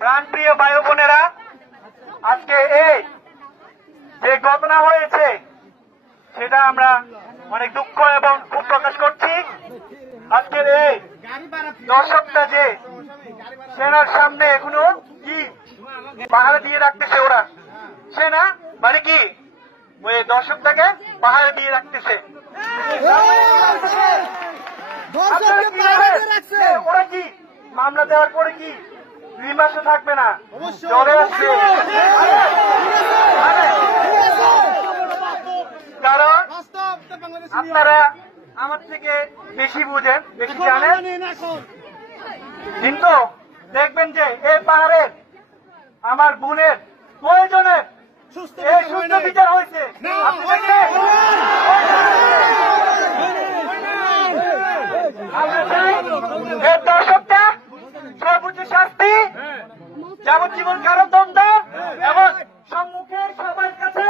প্রাণপ্রিয় ভাই বোনেরা, আজকে এই যে ঘটনা হয়েছে সেটা আমরা অনেক দুঃখ এবং ক্ষোভ প্রকাশ করছি। আজকের এই দর্শকটা যে সেনার সামনে এখনো কি পাহাড়ে দিয়ে রাখতেছে, ওরা সেনা মানে কি ওই দর্শকটাকে পাহাড়ে দিয়ে রাখতেছে। ওরা কি মামলা দেওয়ার পরে কি 2 মাসে থাকবে না, চলে আসছে। কারণ আপনারা আমার থেকে বেশি বুঝেন, বেশি জানেন, কিন্তু দেখবেন যে এই পাহাড়ের আমার বোনের প্রয়োজনের এই সুস্থ বিচার হয়েছে। এই দর্শকটা সর্বোচ্চ শাস্তি, যাবজ্জীবন কারাদণ্ড এবং সম্মুখে সবার কাছে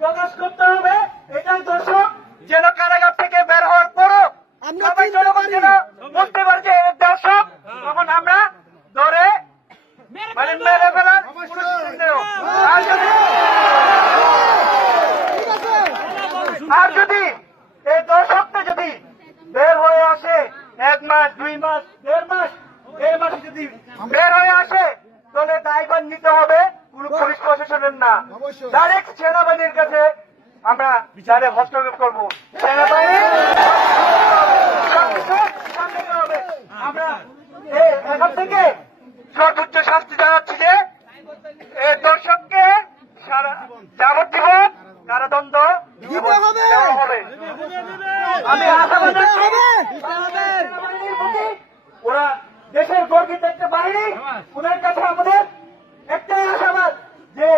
প্রকাশ করতে হবে। এটাই দর্শক যেন কারাগার থেকে বের হওয়ার পরও সবাই জনগণ যেন বুঝতে পারছে দর্শক, তখন আমরা ধরে মানে মেরে ফেলার আর যদি এই দর্শকটা যদি বের হয়ে আসে 1 মাস 2 মাস 1.5 মাস 1 মাসে যদি বের হয়ে আসে, তাহলে দায়ভার নিতে হবে কোন পুলিশ প্রশাসনের না, ডাইরেক্ট সেনাবাহিনীর কাছে আমরা বিচারে হস্তক্ষেপ করবো। সেনাবাহিনী হবে। আমরা এখন থেকে সর্বোচ্চ শাস্তি জানাচ্ছি যে এই দর্শককে যাবজ্জীবন কারাদণ্ড দেওয়া হবে। আমি আশাবাদ ওরা দেশের গর্বিত একটা বাহিনী, ওনার কাছে আমাদের একটাই আশাবাদ যে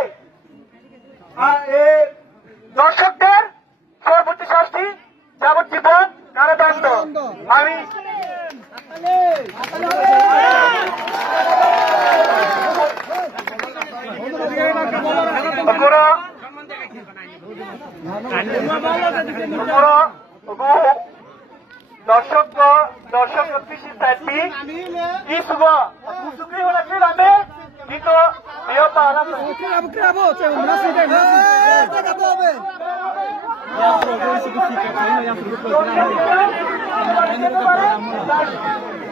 দর্শকদের সর্বোচ্চ শাস্তি যাবজ্জীবন কারাদণ্ড। আমি দর্শক tadi di sebuah musukri wala kami dito ayo pa alam krabo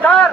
Sar,